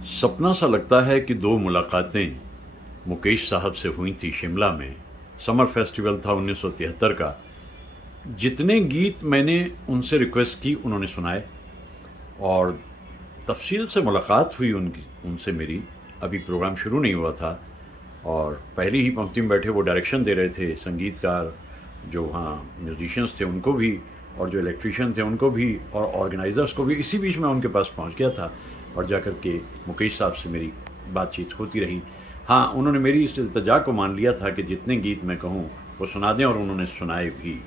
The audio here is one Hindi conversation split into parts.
सपना सा लगता है कि दो मुलाकातें मुकेश साहब से हुई थी शिमला में। समर फेस्टिवल था 1973 का। जितने गीत मैंने उनसे रिक्वेस्ट की उन्होंने सुनाए और तफ़सील से मुलाकात हुई उनसे मेरी। अभी प्रोग्राम शुरू नहीं हुआ था और पहली ही पंक्ति में बैठे वो डायरेक्शन दे रहे थे। संगीतकार जो वहाँ म्यूजिशियंस थे उनको भी और जो इलेक्ट्रीशियन थे उनको भी और ऑर्गेनाइज़र्स को भी। इसी बीच मैं उनके पास पहुँच गया था और जाकर के मुकेश साहब से मेरी बातचीत होती रही। हाँ, उन्होंने मेरी इस इल्तिजा को मान लिया था कि जितने गीत मैं कहूँ वो सुना दें और उन्होंने सुनाए भी।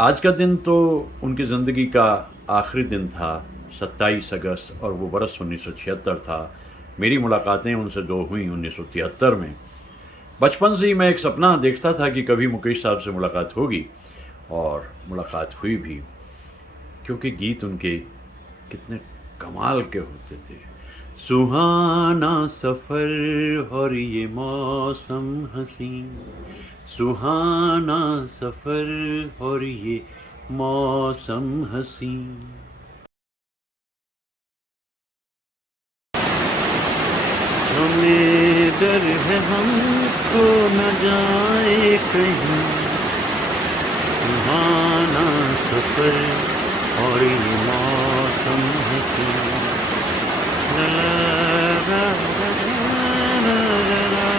आज का दिन तो उनकी ज़िंदगी का आखिरी दिन था, 27 अगस्त, और वो बरस 1976 था। मेरी मुलाकातें उनसे दो हुई 1973 में। बचपन से ही मैं एक सपना देखता था कि कभी मुकेश साहब से मुलाकात होगी और मुलाकात हुई भी, क्योंकि गीत उनके कितने कमाल के होते थे। सुहाना सफ़र और ये मौसम हसीन, सुहाना सफ़र और ये मौसम हसीन। हमें डर है हम खो न जाए कहीं, सुहाना सफ़र और ये मौसम हसीन। ला ला ला ला ला ला ला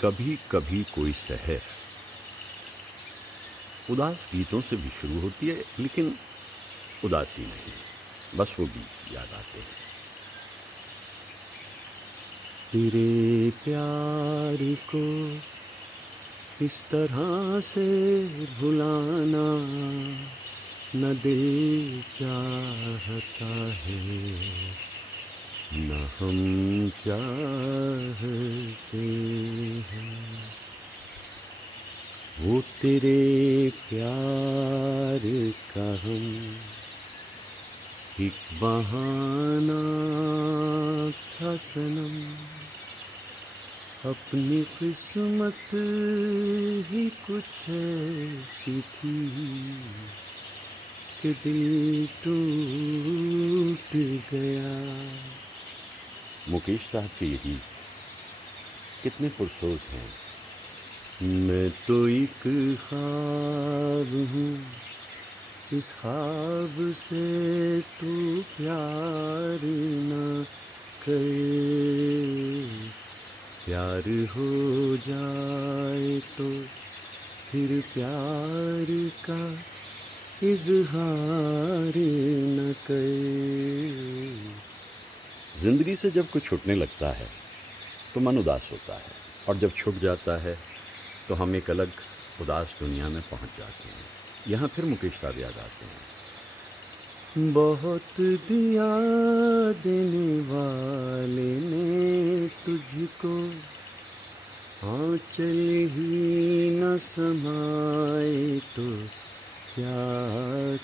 कभी कभी कोई शहर उदास गीतों से भी शुरू होती है, लेकिन उदासी नहीं, बस वो गीत याद आते हैं। तेरे प्यार को इस तरह से भुलाना न दिल चाहता है, न हम चाहते हैं। वो तेरे प्यार का हम एक बहाना था सनम, अपनी किस्मत ही कुछ ऐसी थी कि दिल टूट गया। मुकेश साहब के ये गीत कितने पुरसोच हैं। मैं तो एक ख्वाब हूँ, इस ख्वाब से तू प्यार न करे, प्यार हो जाए तो फिर प्यार का इजहार न करे। जिंदगी से जब कुछ छूटने लगता है तो मन उदास होता है, और जब छूट जाता है तो हम एक अलग उदास दुनिया में पहुंच जाते हैं। यहाँ फिर मुकेश साहब याद आते हैं। बहुत दिया देने वाले ने तुझको, आंचल ही न समाए तो क्या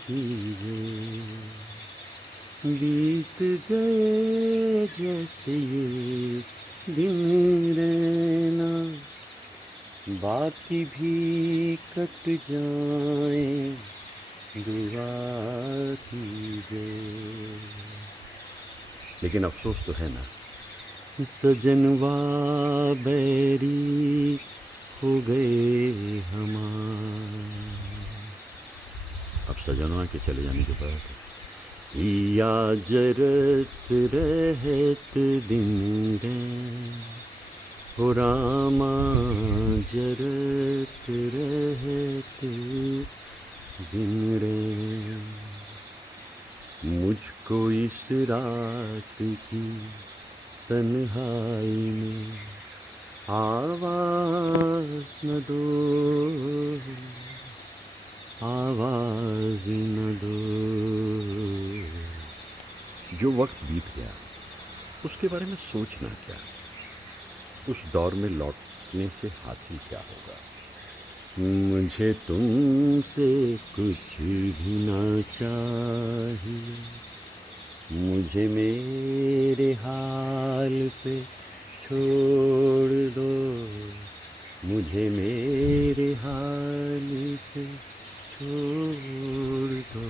कीजिए। बीत गए जैसे ये दिन रहना, बाकी भी कट जाए, दुआ कीजिए। लेकिन अफसोस तो है ना, सजनवा बैरी हो गए हमार। अब सजनवा के चले जाने के बाद या जरत रहत दिन रे, हो रामा जरत रहत दिन रे। मुझको इस रात की तन्हाई में आवाज न दो, आवाज न दो। जो वक्त बीत गया उसके बारे में सोचना क्या, उस दौर में लौटने से हासिल क्या होगा। मुझे तुमसे कुछ भी ना चाहिए, मुझे मेरे हाल पे छोड़ दो, मुझे मेरे हाल पे छोड़ दो।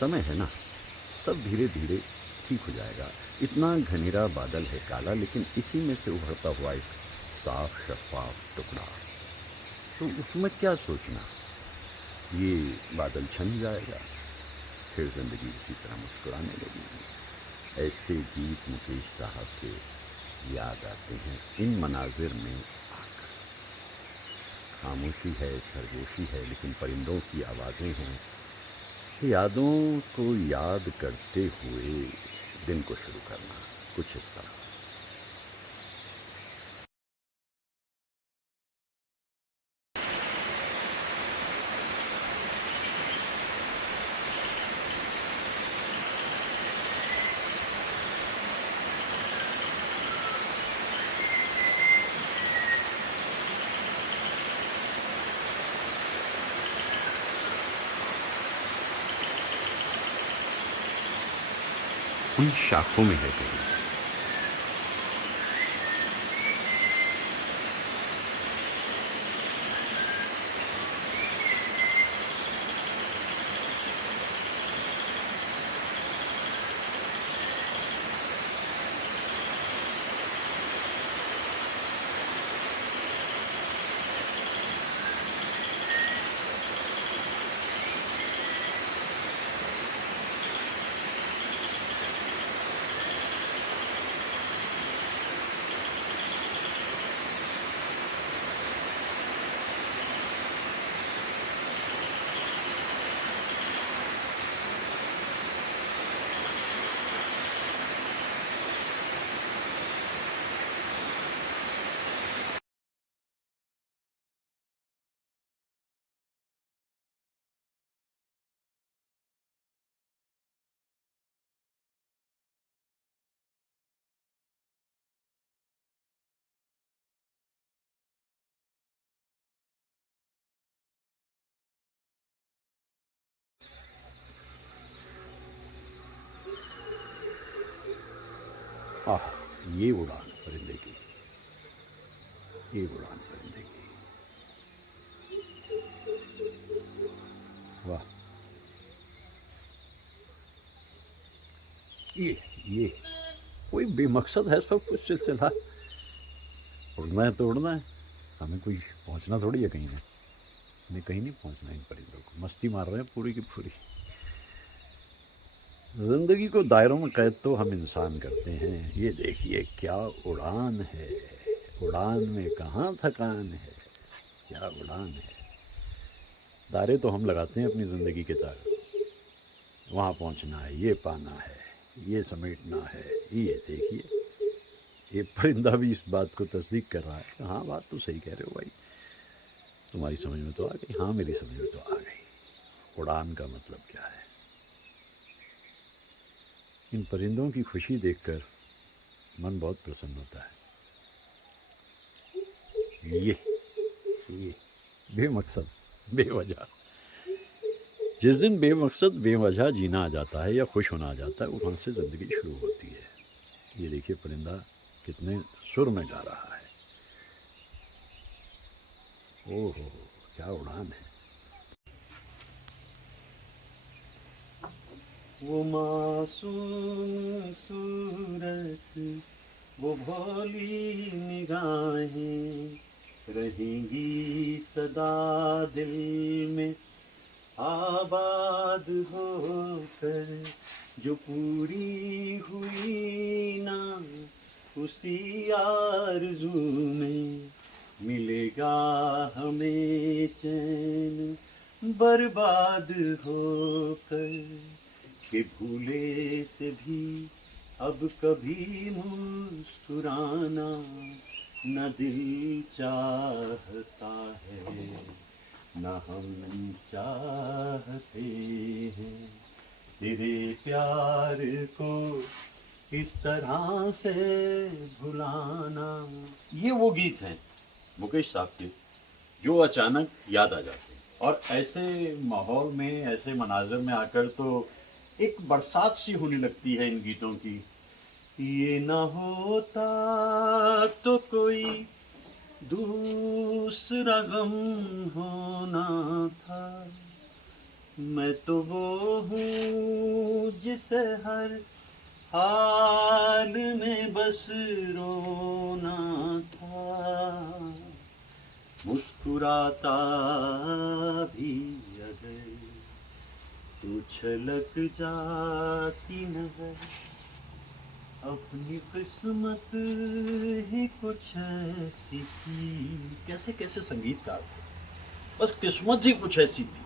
समय है ना, सब धीरे धीरे ठीक हो जाएगा। इतना घनेरा बादल है काला, लेकिन इसी में से उभरता हुआ एक साफ शफाफ टुकड़ा, तो उसमें क्या सोचना, ये बादल छन जाएगा, फिर ज़िंदगी की तरह मुस्कुराने लगेगी। ऐसे गीत मुकेश साहब के याद आते हैं इन मनाजिर में आकर। खामोशी है, सरगोशी है, लेकिन परिंदों की आवाज़ें हैं। यादों को याद करते हुए दिन को शुरू करना, कुछ इस तरह। उन शाखों में है कहीं। आह, ये उड़ान परिंदे की, ये उड़ान परिंदे की, वाह। ये कोई बेमकसद है सब कुछ सिलसिला। उड़ना है तो उड़ना है, हमें कोई पहुंचना थोड़ी है कहीं, इन्हें कहीं नहीं पहुंचना। इन परिंदों को मस्ती मार रहे हैं पूरी की पूरी। ज़िंदगी को दायरों में कैद तो हम इंसान करते हैं। ये देखिए क्या उड़ान है, उड़ान में कहाँ थकान है, क्या उड़ान है। दायरे तो हम लगाते हैं अपनी ज़िंदगी के तहत, वहाँ पहुँचना है, ये पाना है, ये समेटना है। ये देखिए, ये परिंदा भी इस बात को तस्दीक कर रहा है। हाँ, बात तो सही कह रहे हो भाई, तुम्हारी समझ में तो आ गई, हाँ मेरी समझ में तो आ गई उड़ान का मतलब क्या है। इन परिंदों की खुशी देखकर मन बहुत प्रसन्न होता है। ये बेमकसद, बेवजह, जिस दिन बेमकसद बेवजह जीना आ जाता है या खुश होना आ जाता है, वहाँ से ज़िंदगी शुरू होती है। ये देखिए परिंदा कितने सुर में गा रहा है। ओहो, क्या उड़ान है। वो मासूम सूरत, वो भोली निगाहें रहेंगी सदा दिल में आबाद होकर, जो पूरी हुई ना उसी आरज़ू में मिलेगा हमें चैन बर्बाद होकर, कि भूले से भी अब कभी मुस्कुराना न दिल चाहता है, न हम चाहते हैं तेरे प्यार को इस तरह से भुलाना। ये वो गीत हैं मुकेश साहब के जो अचानक याद आ जाते हैं। और ऐसे माहौल में, ऐसे मनाज़र में आकर तो एक बरसात सी होने लगती है इन गीतों की। ये ना होता तो कोई दूसरा गम होना था, मैं तो वो हूँ जिसे हर हाल में बस रोना था, मुस्कुराता भी अगर तू छलक जाती नजर, अपनी किस्मत ही कुछ ऐसी थी। कैसे कैसे संगीतकार थे, बस किस्मत ही कुछ ऐसी थी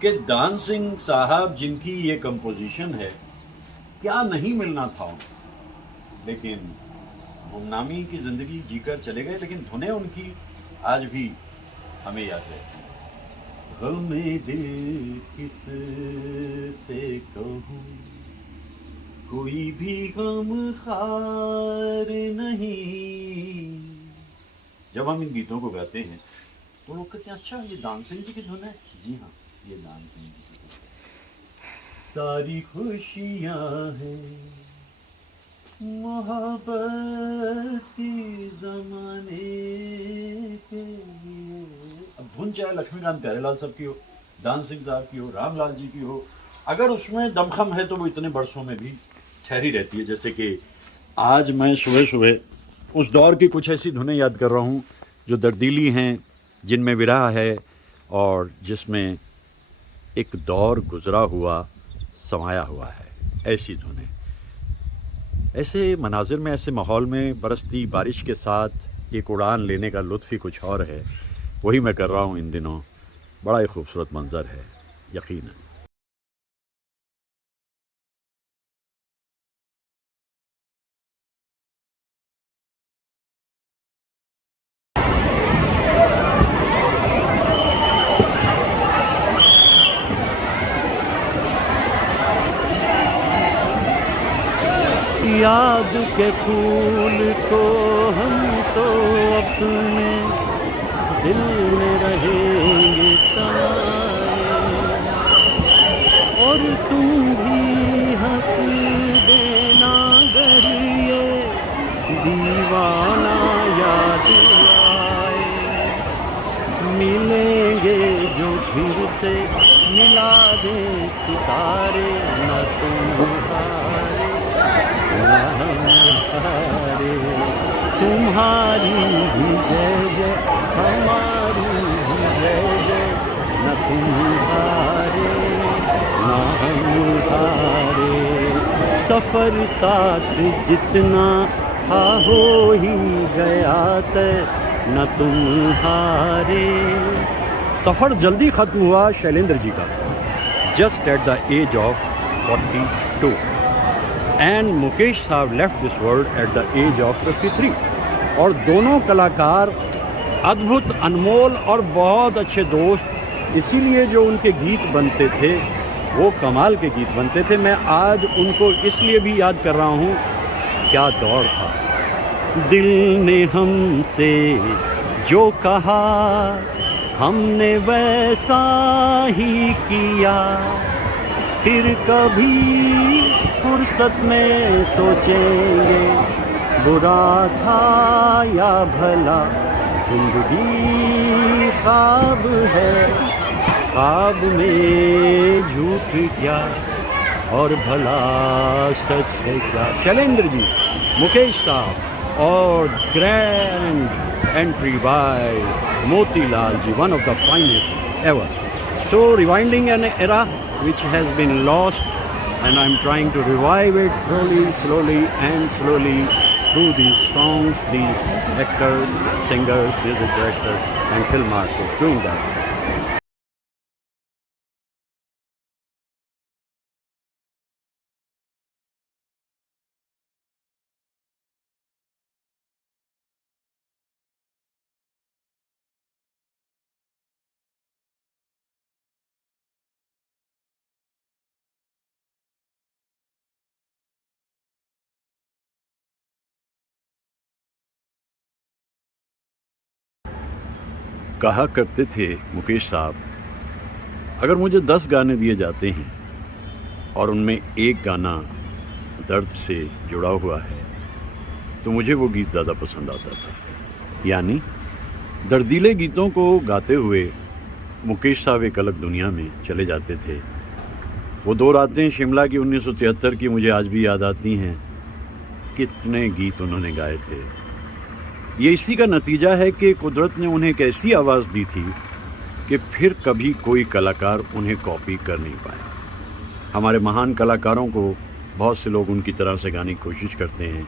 कि दान सिंह साहब जिनकी ये कंपोजिशन है, क्या नहीं मिलना था उन्हें। लेकिन गुमनामी की ज़िंदगी जीकर चले गए, लेकिन धुनें उनकी आज भी हमें याद रहती हैं। गमे दिल किस से कहूँ, कोई भी गम खार नहीं। जब हम इन गीतों को गाते हैं तो लोग कहते हैं अच्छा ये दान सिंह जी की धुन है। जी हाँ, ये दान सिंह जी की धुन है। सारी खुशियाँ हैं मोहब्बत की ज़माने के लिए। अब धुन चाहे लक्ष्मीकांत प्यारेलाल साहब की हो, दान सिंह साहब की हो, रामलाल जी की हो, अगर उसमें दमखम है तो वो इतने बरसों में भी ठहरी रहती है। जैसे कि आज मैं सुबह सुबह उस दौर की कुछ ऐसी धुनें याद कर रहा हूँ जो दर्दीली हैं, जिनमें विरह है और जिसमें एक दौर गुजरा हुआ समाया हुआ है। ऐसी धुनें, ऐसे मनाजिर में, ऐसे माहौल में बरसती बारिश के साथ एक उड़ान लेने का लुत्फ़ ही कुछ और है। वही मैं कर रहा हूँ इन दिनों। बड़ा ही खूबसूरत मंज़र है यकीनन। याद के फूल को हम तो अपने दिल में रहेंगे समाए, और तुम भी हंस देना अगर ये दीवाना याद आए। मिलेंगे जो फिर से मिला दे सितारे, न तुम हारे न हम हारे। तुम्हारी भी जय जय, हमारी भी जय जय, न तुम हारे न हम हारे। सफ़र साथ जितना था हो ही गया तय, न तुम हारे। सफ़र जल्दी ख़त्म हुआ शैलेंद्र जी का, just at the age of 42, and Mukesh साहब left this world at the age of 53। और दोनों कलाकार अद्भुत, अनमोल और बहुत अच्छे दोस्त। इसीलिए जो उनके गीत बनते थे वो कमाल के गीत बनते थे। मैं आज उनको इसलिए भी याद कर रहा हूँ, क्या दौर था। दिल ने हमसे जो कहा हमने वैसा ही किया, फिर कभी फुर्सत में सोचेंगे बुरा था या भला। जिंदगी ख्वाब है, ख्वाब में झूठ क्या और भला सच है क्या। शैलेंद्र जी, मुकेश साहब और grand entry by Motilal ji, one of the finest ever. So rewinding an era which has been lost, and I'm trying to revive it slowly and slowly through these songs, these actors, singers, music directors and film artists doing that. कहा करते थे मुकेश साहब, अगर मुझे 10 गाने दिए जाते हैं और उनमें एक गाना दर्द से जुड़ा हुआ है तो मुझे वो गीत ज़्यादा पसंद आता था। यानी दर्दीले गीतों को गाते हुए मुकेश साहब एक अलग दुनिया में चले जाते थे। वो 2 रातें शिमला की 1973 की मुझे आज भी याद आती हैं। कितने गीत उन्होंने गाए थे। ये इसी का नतीजा है कि कुदरत ने उन्हें एक ऐसी आवाज़ दी थी कि फिर कभी कोई कलाकार उन्हें कॉपी कर नहीं पाया। हमारे महान कलाकारों को बहुत से लोग उनकी तरह से गाने की कोशिश करते हैं,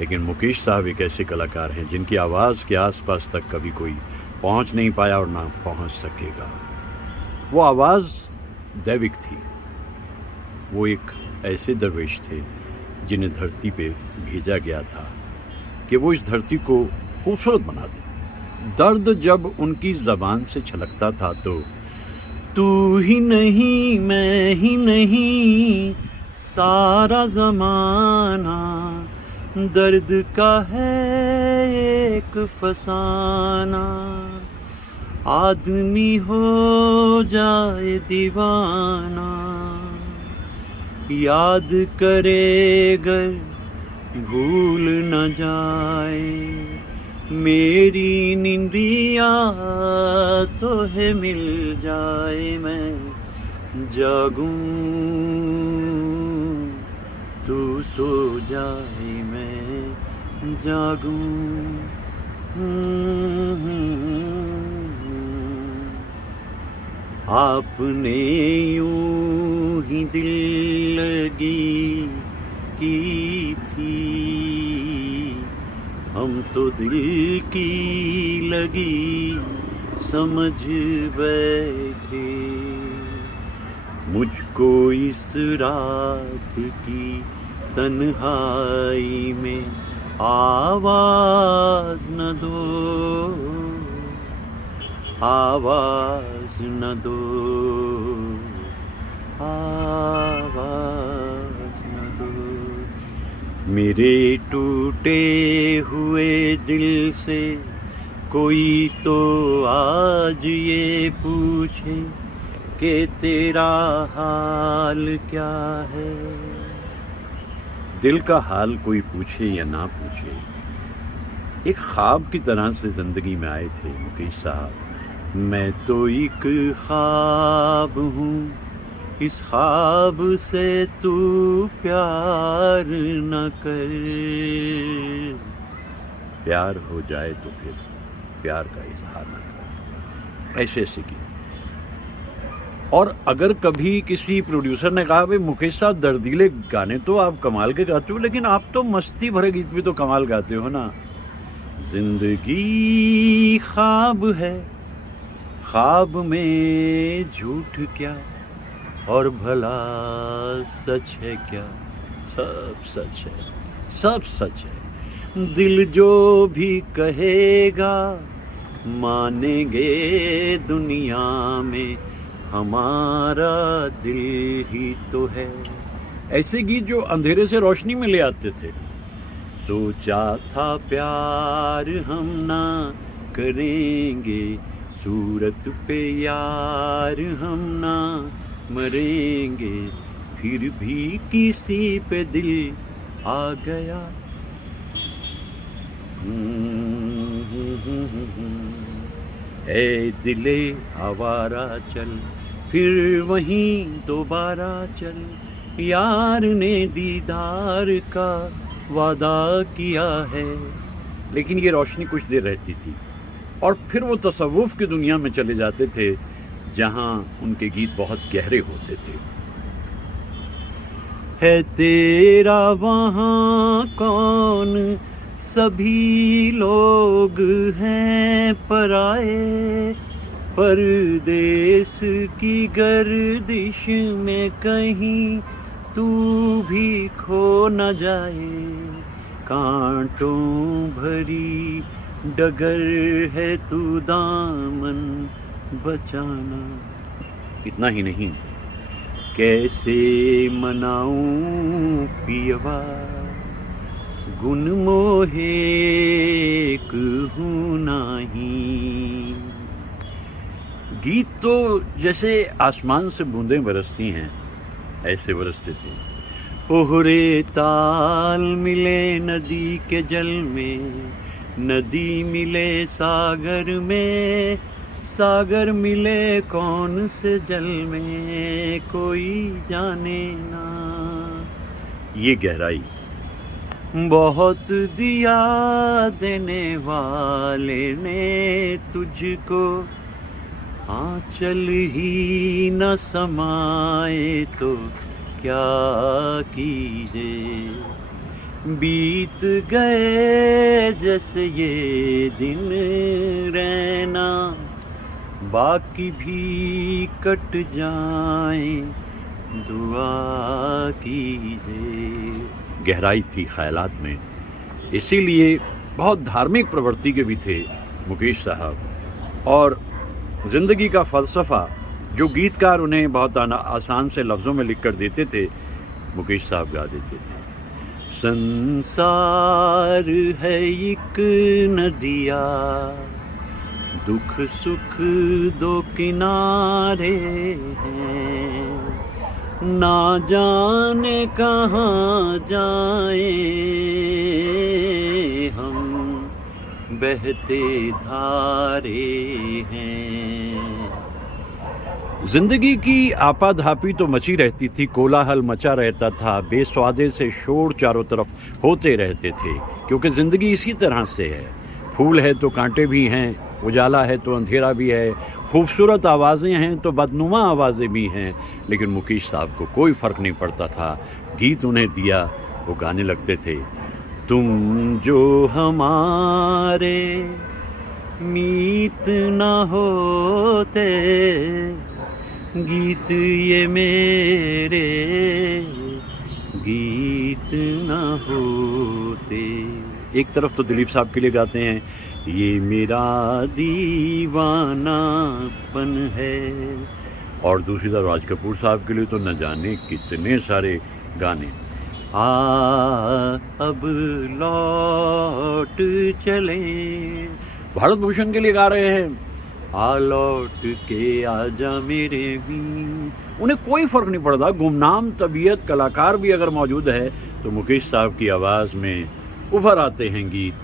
लेकिन मुकेश साहब एक ऐसे कलाकार हैं जिनकी आवाज़ के आसपास तक कभी कोई पहुंच नहीं पाया और ना पहुंच सकेगा। वो आवाज़ दैविक थी। वो एक ऐसे दरवेश थे जिन्हें धरती पे भेजा गया था कि वो इस धरती को खूबसूरत बना दें। दर्द जब उनकी ज़बान से छलकता था तो तू ही नहीं मैं ही नहीं सारा ज़माना दर्द का है एक फसाना, आदमी हो जाए दीवाना याद करेगा भूल न जाए, मेरी निंदिया तो है मिल जाए, मैं जागूं तू सो जाए मैं जागूं। आपने यूं ही दिल लगी की थी, हम तो दिल की लगी समझ बैठे, मुझको इस रात की तन्हाई में आवाज़ न दो, आवाज़ न दो, आवाज़ न दो। मेरे टूटे हुए दिल से कोई तो आज ये पूछे कि तेरा हाल क्या है। दिल का हाल कोई पूछे या ना पूछे, एक ख्वाब की तरह से ज़िंदगी में आए थे मुकेश साहब। मैं तो एक ख्वाब हूँ, इस ख्वाब से तू प्यार न कर, प्यार हो जाए तो फिर प्यार का इजहार न कर। ऐसे ऐसे की। और अगर कभी किसी प्रोड्यूसर ने कहा भाई मुकेश साहब दर्दीले गाने तो आप कमाल के गाते हो, लेकिन आप तो मस्ती भरे गीत भी तो कमाल गाते हो ना। जिंदगी ख्वाब है, ख्वाब में झूठ क्या, और भला सच है क्या। सब सच है, सब सच है। दिल जो भी कहेगा मानेंगे दुनिया में, हमारा दिल ही तो है। ऐसे गीत जो अंधेरे से रोशनी में ले आते थे। सोचा था प्यार हम ना करेंगे, सूरत पे यार हम ना मरेंगे, फिर भी किसी पे दिल आ गया। ऐ दिले आवारा चल, फिर वहीं दोबारा चल, यार ने दीदार का वादा किया है। लेकिन ये रोशनी कुछ देर रहती थी और फिर वो तसव्वुफ़ की दुनिया में चले जाते थे जहाँ उनके गीत बहुत गहरे होते थे। है तेरा वहाँ कौन, सभी लोग हैं पराए, परदेस की गर्दिश में कहीं तू भी खो न जाए, कांटों भरी डगर है तू दामन बचाना। इतना ही नहीं, कैसे मनाऊं पियवा, गुन मोहे हूँ नाही, गीत तो जैसे आसमान से बूंदें बरसती हैं, ऐसे बरसते थे। ओहरे ताल मिले नदी के जल में, नदी मिले सागर में, सागर मिले कौन से जल में, कोई जाने ना। ये गहराई। बहुत दिया देने वाले ने तुझको, आंचल ही न समाए तो क्या कीजिए। बीत गए जैसे ये दिन रहना, बाकी भी कट जाए, दुआ कीजिए। गहराई थी ख्यालात में, इसीलिए बहुत धार्मिक प्रवृत्ति के भी थे मुकेश साहब। और ज़िंदगी का फ़लसफ़ा जो गीतकार उन्हें बहुत आसान से लफ्ज़ों में लिख कर देते थे, मुकेश साहब गा देते थे। संसार है एक नदिया, दुख सुख दो किनारे हैं, ना जाने कहाँ जाए हम, बहते धारे हैं। जिंदगी की आपाधापी तो मची रहती थी, कोलाहल मचा रहता था, बेस्वादे से शोर चारों तरफ होते रहते थे, क्योंकि ज़िंदगी इसी तरह से है। फूल है तो कांटे भी हैं, उजाला है तो अंधेरा भी है, खूबसूरत आवाज़ें हैं तो बदनुमा आवाज़ें भी हैं। लेकिन मुकेश साहब को कोई फ़र्क नहीं पड़ता था, गीत उन्हें दिया वो गाने लगते थे। तुम जो हमारे मीत न होते, गीत ये मेरे गीत न होते। एक तरफ तो दिलीप साहब के लिए गाते हैं, ये मेरा दीवानापन है, और दूसरी तरफ राज कपूर साहब के लिए तो न जाने कितने सारे गाने। अब लौट चले, भारत भूषण के लिए गा रहे हैं, आ लौट के आजा मेरे भी। उन्हें कोई फ़र्क नहीं पड़ता, गुमनाम तबीयत कलाकार भी अगर मौजूद है तो मुकेश साहब की आवाज़ में उभर आते हैं गीत।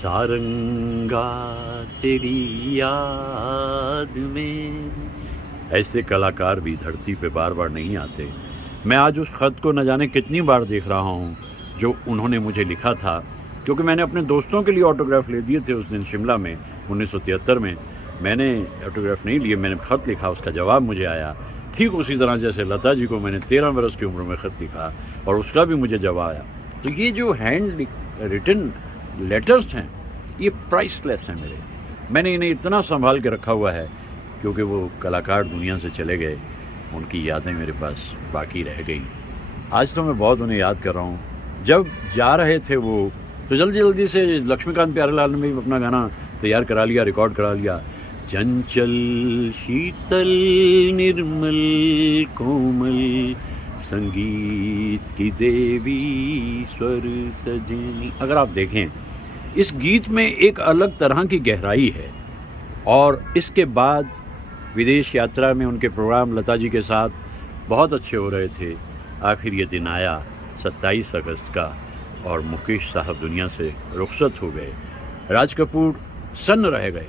सारंगा तेरी याद में। ऐसे कलाकार भी धरती पे बार बार नहीं आते। मैं आज उस ख़त को न जाने कितनी बार देख रहा हूँ जो उन्होंने मुझे लिखा था, क्योंकि मैंने अपने दोस्तों के लिए ऑटोग्राफ ले दिए थे उस दिन शिमला में 1973 में। मैंने ऑटोग्राफ नहीं लिए, मैंने ख़त लिखा, उसका जवाब मुझे आया। ठीक उसी तरह जैसे लता जी को मैंने 13 बरस की उम्र में ख़त लिखा और उसका भी मुझे जवाब आया। तो ये जो हैंड रिटन लेटर्स हैं ये प्राइसलेस हैं मेरे। मैंने इन्हें इतना संभाल के रखा हुआ है क्योंकि वो कलाकार दुनिया से चले गए, उनकी यादें मेरे पास बाकी रह गई। आज तो मैं बहुत उन्हें याद कर रहा हूँ। जब जा रहे थे वो तो जल्दी से लक्ष्मीकांत प्यारेलाल ने भी अपना गाना तैयार करा लिया, रिकॉर्ड करा लिया। चंचल शीतल निर्मल कोमल संगीत की देवी स्वर सजनी। अगर आप देखें इस गीत में एक अलग तरह की गहराई है। और इसके बाद विदेश यात्रा में उनके प्रोग्राम लता जी के साथ बहुत अच्छे हो रहे थे। आखिर ये दिन आया 27 अगस्त का और मुकेश साहब दुनिया से रुखसत हो गए। राज कपूर सन्न रह गए,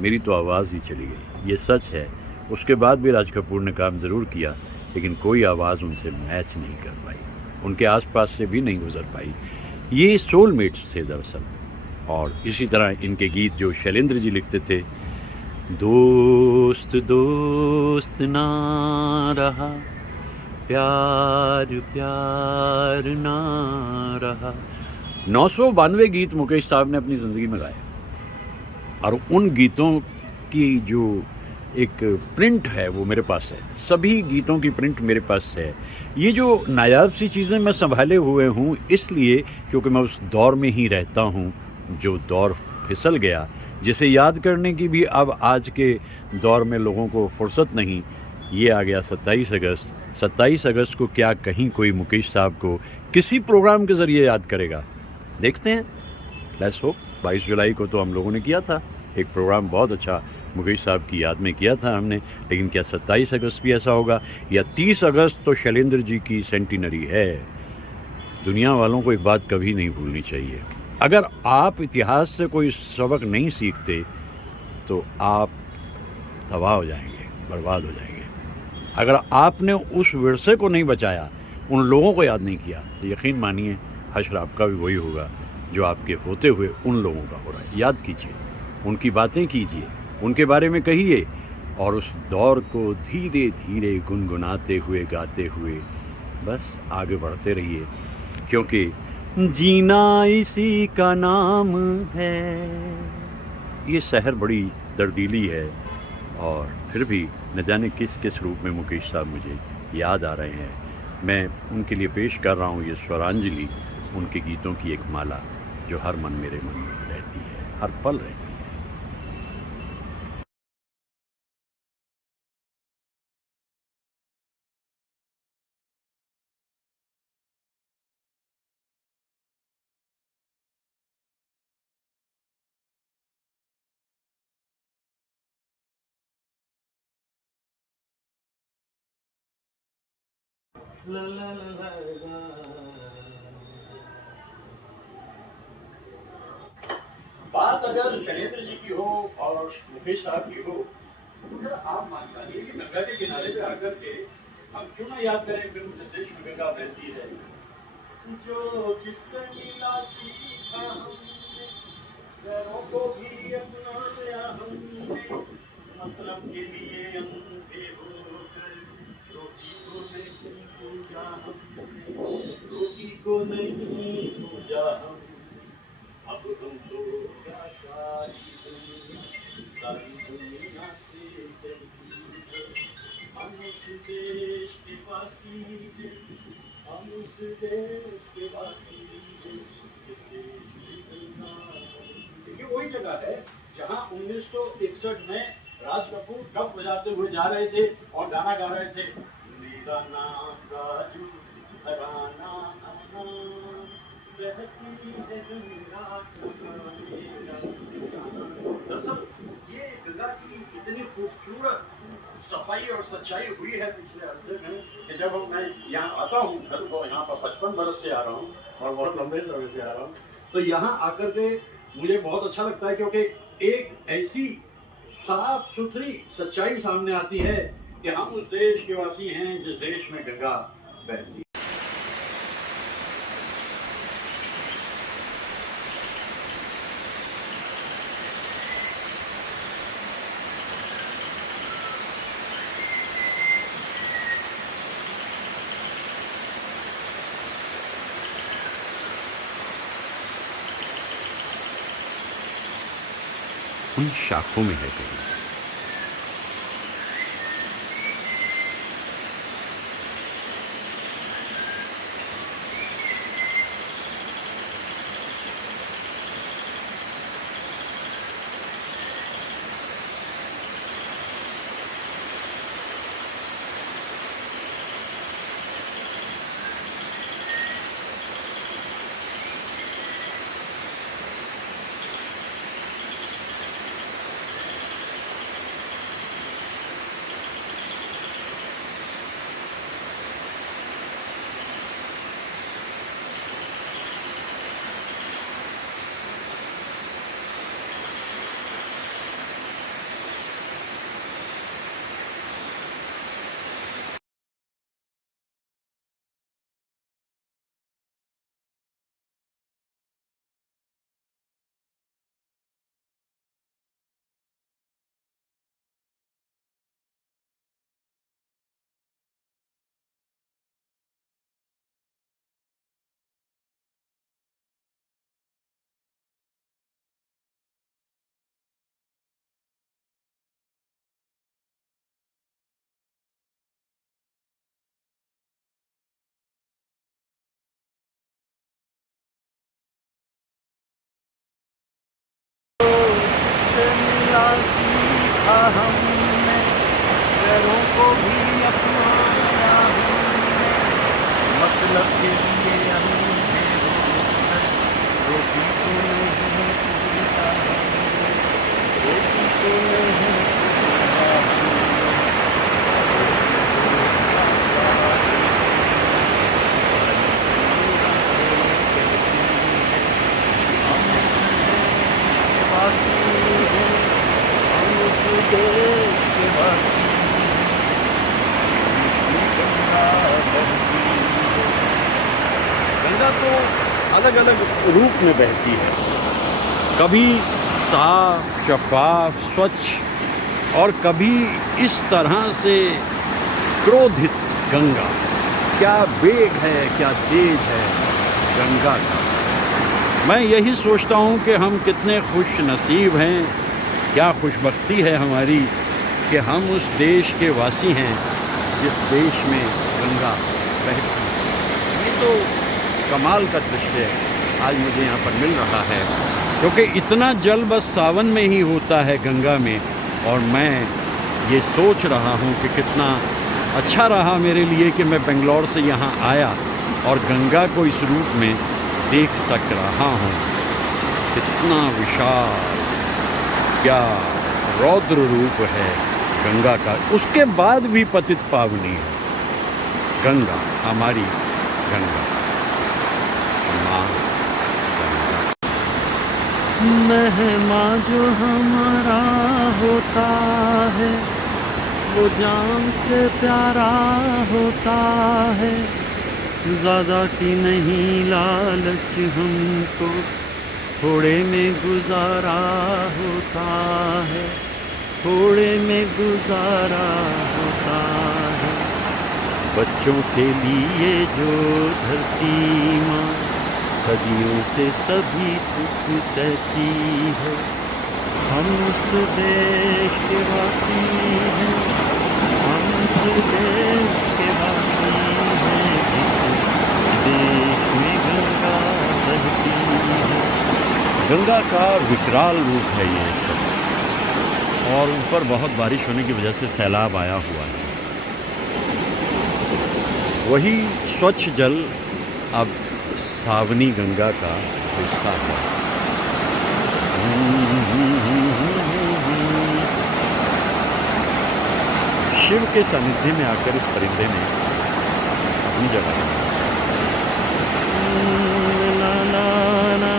मेरी तो आवाज़ ही चली गई, ये सच है। उसके बाद भी राज कपूर ने काम ज़रूर किया लेकिन कोई आवाज़ उनसे मैच नहीं कर पाई, उनके आसपास से भी नहीं गुजर पाई। ये सोलमेट्स थे दरअसल। और इसी तरह इनके गीत जो शैलेंद्र जी लिखते थे, दोस्त दोस्त ना रहा, प्यार प्यार ना रहा। 992 गीत मुकेश साहब ने अपनी ज़िंदगी में गाए और उन गीतों की जो एक प्रिंट है वो मेरे पास है। सभी गीतों की प्रिंट मेरे पास है। ये जो नायाब सी चीज़ें मैं संभाले हुए हूँ इसलिए क्योंकि मैं उस दौर में ही रहता हूँ जो दौर फिसल गया, जिसे याद करने की भी अब आज के दौर में लोगों को फुर्सत नहीं। ये आ गया 27 अगस्त। 27 अगस्त को क्या कहीं कोई मुकेश साहब को किसी प्रोग्राम के ज़रिए याद करेगा? देखते हैं, लेट्स होप। 22 जुलाई को तो हम लोगों ने किया था एक प्रोग्राम, बहुत अच्छा मुकेश साहब की याद में किया था हमने, लेकिन क्या 27 अगस्त भी ऐसा होगा या 30 अगस्त? तो शैलेंद्र जी की सेंटिनरी है। दुनिया वालों को एक बात कभी नहीं भूलनी चाहिए, अगर आप इतिहास से कोई सबक नहीं सीखते तो आप तबाह हो जाएंगे, बर्बाद हो जाएंगे। अगर आपने उस विरसे को नहीं बचाया, उन लोगों को याद नहीं किया, तो यकीन मानिए हश्र आपका भी वही होगा जो आपके होते हुए उन लोगों का हो रहा है। याद कीजिए, उनकी बातें कीजिए, उनके बारे में कहिए, और उस दौर को धीरे धीरे गुनगुनाते हुए, गाते हुए बस आगे बढ़ते रहिए, क्योंकि जीना इसी का नाम है। ये शहर बड़ी दर्दीली है, और फिर भी न जाने किस किस रूप में मुकेश साहब मुझे याद आ रहे हैं। मैं उनके लिए पेश कर रहा हूँ ये स्वरांजलि, उनके गीतों की एक माला जो हर मन मेरे मन में रहती है, हर पल रहती है। ला ला ला ला ला। बात अगर शैलेंद्र जी की हो और मुकेश साहब की हो, तो फिर आप मान जाइए कि गंगा के किनारे पे आकर के हम क्यों ना याद करें फिल्म जिस देश में गंगा बहती है। जो जिससे मिला सीखा हमने, गैरों को भी अपनाया हमने, मतलब के लिए अंधे होकर रोटी को नहीं पूजा हमने, रोटी को नहीं पूजा हमने। अब हम तो क्या सारी दुनिया से जल्दी है। हम उस देश के वासी हैं, हम उस देश के वासी हैं, जिस देश में गंगा। ये वही जगह है जहां 1961 में राज कपूर डफ बजाते हुए जा रहे थे और गाना गा रहे थे, मेरा नाम राजू, घराना आना, बहती है गंगा मेरा। दरअसल ये गंगा की इतनी खूबसूरत सफाई और सच्चाई हुई है पिछले अरसे में कि जब मैं यहाँ आता हूँ, तो यहाँ पर 55 बरस से आ रहा हूँ और बहुत लंबे समय से आ रहा हूँ, तो यहाँ आकर के मुझे बहुत अच्छा लगता है, क्योंकि एक ऐसी साफ सुथरी सच्चाई सामने आती है कि हम उस देश के वासी हैं जिस देश में गंगा बहती है। उन शाखों में है कहीं। अलग अलग रूप में बहती है, कभी साफ शफाफ स्वच्छ और कभी इस तरह से क्रोधित गंगा। क्या वेग है, क्या तेज है गंगा का। मैं यही सोचता हूँ कि हम कितने खुश नसीब हैं, क्या खुशबख्ती है हमारी कि हम उस देश के वासी हैं जिस देश में गंगा बहती है। ये तो कमाल का दृश्य आज मुझे यहाँ पर मिल रहा है, क्योंकि इतना जल बस सावन में ही होता है गंगा में। और मैं ये सोच रहा हूँ कि कितना अच्छा रहा मेरे लिए कि मैं बेंगलोर से यहाँ आया और गंगा को इस रूप में देख सक रहा हूँ। कितना विशाल, क्या रौद्र रूप है गंगा का। उसके बाद भी पतित पावनी है गंगा, हमारी गंगा, माँ गंगा। मेहमा जो हमारा होता है वो जान से प्यारा होता है, ज़्यादा की नहीं लालच हमको थोड़े में गुजारा होता है, थोड़े में गुजारा होता है। बच्चों के लिए जो धरती माँ सदियों से सभी कुछ देती है, हम उस देश के वासी हैं, हम उस देश के वासी हैं जिस देश में गंगा बहती है। गंगा का विकराल रूप है ये सब, और ऊपर बहुत बारिश होने की वजह से सैलाब आया हुआ है। वही स्वच्छ जल अब सावनी गंगा का हिस्सा है। शिव के सानिध्य में आकर इस परिंदे ने अपनी जगह ला ला ला,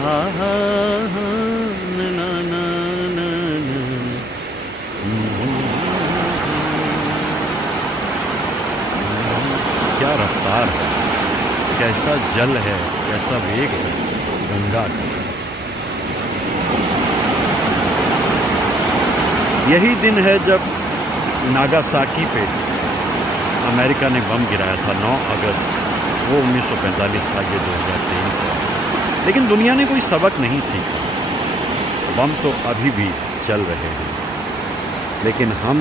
हा हा हा, ना ना ना ना ना। क्या रफ्तार है, कैसा जल है, कैसा वेग है गंगा का। यही दिन है जब नागासाकी पे अमेरिका ने बम गिराया था, 9 अगस्त। वो 1945 था, ये 2023 है। लेकिन दुनिया ने कोई सबक नहीं सीखा। बम तो अभी भी चल रहे हैं, लेकिन हम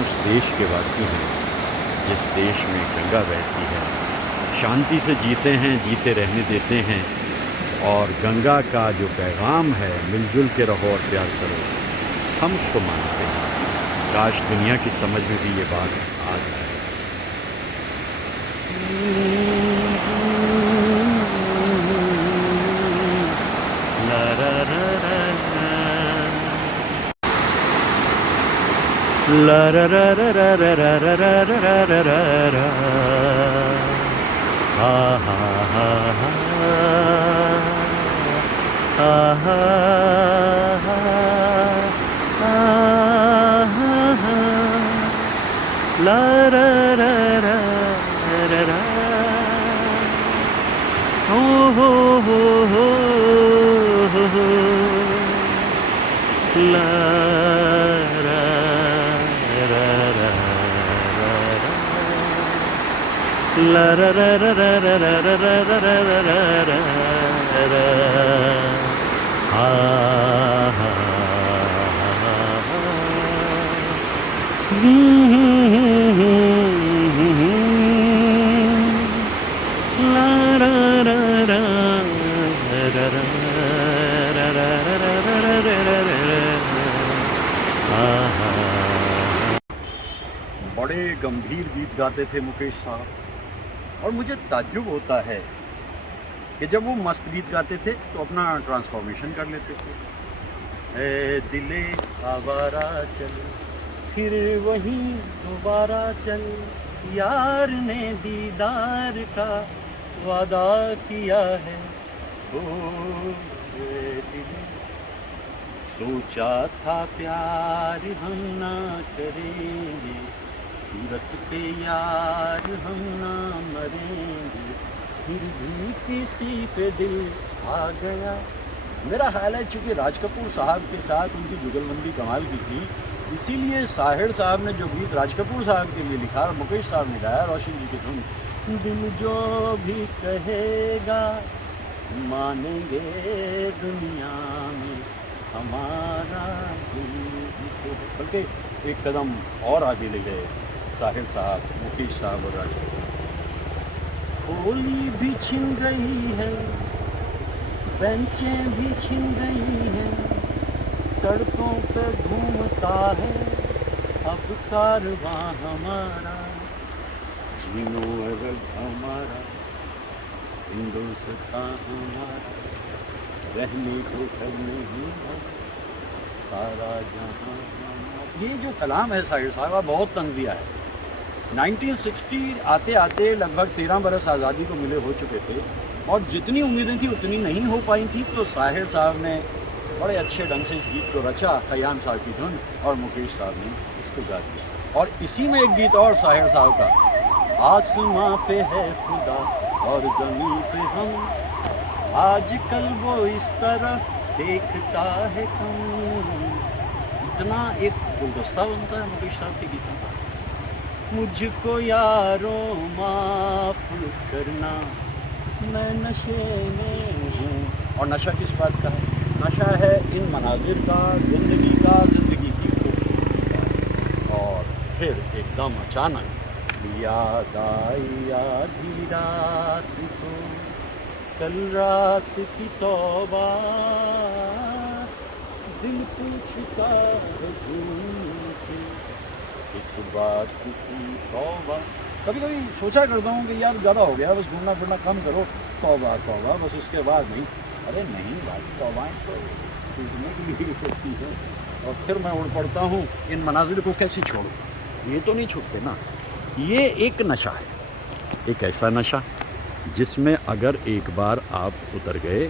उस देश के वासी हैं जिस देश में गंगा बहती है। शांति से जीते हैं, जीते रहने देते हैं, और गंगा का जो पैगाम है, मिलजुल के रहो और प्यार करो, हम उसको मानते हैं। काश दुनिया की समझ में भी ये बात आ जाए। ला रा रा रा ला, ला रा रा रा रा रा रा रा रा रा रा रा, हा हा हा हा, हा हा हा, हा, ला रा रा रा रा रा, हो हो हो हो हो, ला रा रा रा रा रा, ला रा रा रा रा रा रा रा रा रा रा रा रा, हा हा हा, ला रा रा रा रा रा रा रा रा रा रा, हा हा। बड़े गंभीर गीत गाते थे मुकेश साहब, और मुझे ताज्जुब होता है कि जब वो मस्त गीत गाते थे तो अपना ट्रांसफॉर्मेशन कर लेते थे। ए दिले आवारा चल, फिर वही दोबारा चल, यार ने दीदार का वादा किया है, ओ ये दिल, सोचा था प्यार हम ना करेंगे, सूरत पे यार हम ना मरेंगे, फिर भी किसी पे दिल आ गया। मेरा ख्याल है चूँकि राज कपूर साहब के साथ उनकी जुगलबंदी कमाल की थी, इसीलिए साहिर साहब ने जो गीत राज कपूर साहब के लिए लिखा और मुकेश साहब ने गाया, रोशन जी की धुन, दिल जो भी कहेगा मानेंगे दुनिया में हमारा दिल ही तो। बल्कि एक कदम और आगे ले गए साहिर साहब, मुकेश साहब और राज कपूर। होली भी छिन गई है, बेंचें भी छिन गई हैं, सड़कों पे घूमता है अब कारवां हमारा, जीनो अरब हमारा, हिंदुस्तान हमारा, रहने को घर नहीं है सारा जहां हमारा। ये जो कलाम है साहिर साहब का बहुत तंजिया है। 1960 आते आते लगभग 13 बरस आज़ादी को मिले हो चुके थे और जितनी उम्मीदें थी उतनी नहीं हो पाई थी, तो साहिर साहब ने बड़े अच्छे ढंग से इस गीत को रचा, खयाम साहब की धुन, और मुकेश साहब ने इसको गा दिया। और इसी में एक गीत और साहिर साहब का, आसमां पे है खुदा और ज़मीन पे हम, आजकल वो इस तरफ देखता है कम। इतना एक गुलदस्ता बनता है मुकेश साहब के गीतों का। मुझको यारों माफ़ करना, मैं नशे में हूँ। और नशा किस बात का है? नशा है इन मनाजिर का, ज़िंदगी का, ज़िंदगी की खूबसूरती का। और फिर एकदम अचानक याद आई आधी रात को, कल रात की तौबा, दिल पूछता है घूम के इस बात की तौबा। कभी कभी सोचा करता हूँ कि यार ज़्यादा हो गया, बस घूमना फिरना कम करो, तौबा तौबा, बस उसके बाद नहीं। अरे नहीं भाई, तौबाएँ तो सीखने के लिए होती है। और फिर मैं उड़ पड़ता हूँ, इन मनाजिर को कैसे छोड़ूं? ये तो नहीं छूटते ना। ये एक नशा है, एक ऐसा नशा जिसमें अगर एक बार आप उतर गए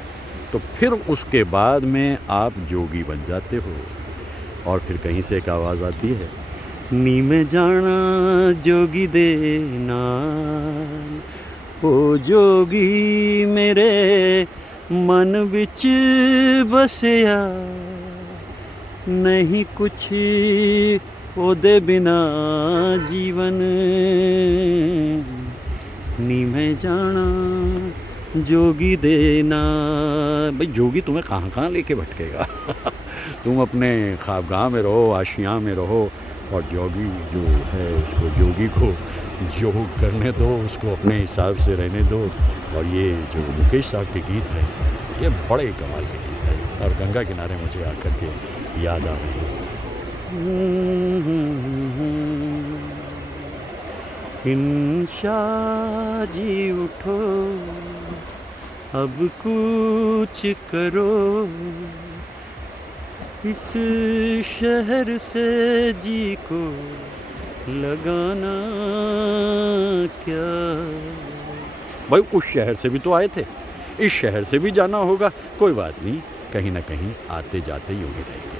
तो फिर उसके बाद में आप जोगी बन जाते हो। और फिर कहीं से एक आवाज़ आती है, नी में जाना जोगी दे नाल, ओ जोगी मेरे मन विच बसिया, नहीं कुछ ओदे बिना जीवन, नी में जाना जोगी देना। भाई जोगी तुम्हें कहाँ कहाँ लेके भटकेगा तुम अपने ख्वाबगाह में रहो, आशियाँ में रहो, और जोगी जो है उसको, जोगी को योग करने दो, उसको अपने हिसाब से रहने दो। और ये जो मुकेश साहब के गीत है, ये बड़े कमाल के गीत है। और गंगा किनारे मुझे आकर के याद आ रही है। इंशा जी उठो, अब कुछ करो, इस शहर से जी को लगाना क्या। भाई उस शहर से भी तो आए थे, इस शहर से भी जाना होगा, कोई बात नहीं, कहीं ना कहीं आते जाते यूँ ही रहेगा।